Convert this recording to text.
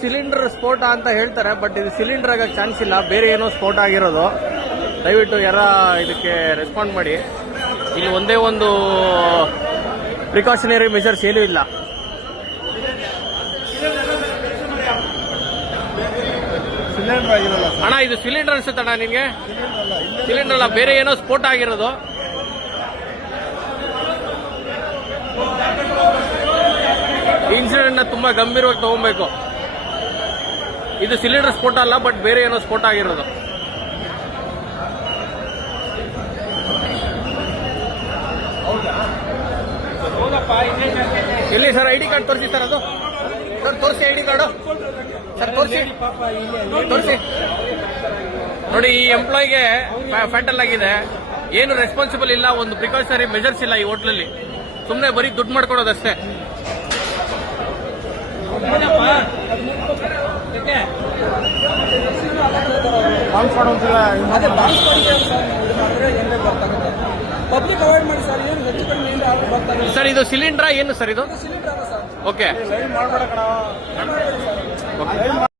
Cylinder ಸ್ಫೋಟ ಅಂತ ಹೇಳ್ತಾರೆ, ಬಟ್ ಇದು ಸಿಲಿಂಡರ್ ಆಗಕ್ಕೆ ಚಾನ್ಸ್ ಇಲ್ಲ, ಬೇರೆ ಏನೋ ಸ್ಫೋಟ ಆಗಿರೋದು. ದಯವಿಟ್ಟು ಯಾರ ಇದಕ್ಕೆ ರೆಸ್ಪಾಂಡ್ ಮಾಡಿ. ಇಲ್ಲಿ ಒಂದೇ ಒಂದು ಪ್ರಿಕಾಷನರಿ ಮೆಷರ್ಸ್ ಏನೂ ಇಲ್ಲ. ಅಣ್ಣ ಇದು ಸಿಲಿಂಡರ್ ಅನ್ಸುತ್ತಣ್ಣ ನಿನ್ಗೆ? ಸಿಲಿಂಡರ್ ಅಲ್ಲ, ಬೇರೆ ಏನೋ ಸ್ಫೋಟ ಆಗಿರೋದು. ಇನ್ಸಿಡೆಂಟ್ ತುಂಬಾ ಗಂಭೀರವಾಗಿ ತಗೊಬೇಕು. ಇದು ಸಿಲಿಂಡರ್ ಸ್ಫೋಟ ಅಲ್ಲ, ಬಟ್ ಬೇರೆ ಏನೋ ಸ್ಫೋಟ ಆಗಿರೋದು. ಎಲ್ಲಿ ಸರ್ ಐಡಿ ಕಾರ್ಡ್ ತೋರಿಸಿ ಸರ್, ಅದು ಸರ್ ತೋರಿಸಿ ಐಡಿ ಕಾರ್ಡು ಸರ್, ತೋರಿಸಿ ನೋಡಿ. ಈ ಎಂಪ್ಲಾಯಿಗೆ ಫ್ಯಾಟಲ್ ಆಗಿದೆ, ಏನು ರೆಸ್ಪಾನ್ಸಿಬಲ್ ಇಲ್ಲ, ಒಂದು ಪ್ರಿಕಾಷನರಿ ಮೆಜರ್ಸ್ ಇಲ್ಲ ಈ ಹೋಟ್ಲಲ್ಲಿ. ಸುಮ್ಮನೆ ಬರೀ ದುಡ್ಡು ಮಾಡ್ಕೊಡೋದಷ್ಟೇ. ಸರ್ ಇದು ಸಿಲಿಂಡ್ರಾ ಏನು ಸರ್ ಇದು? ಓಕೆ.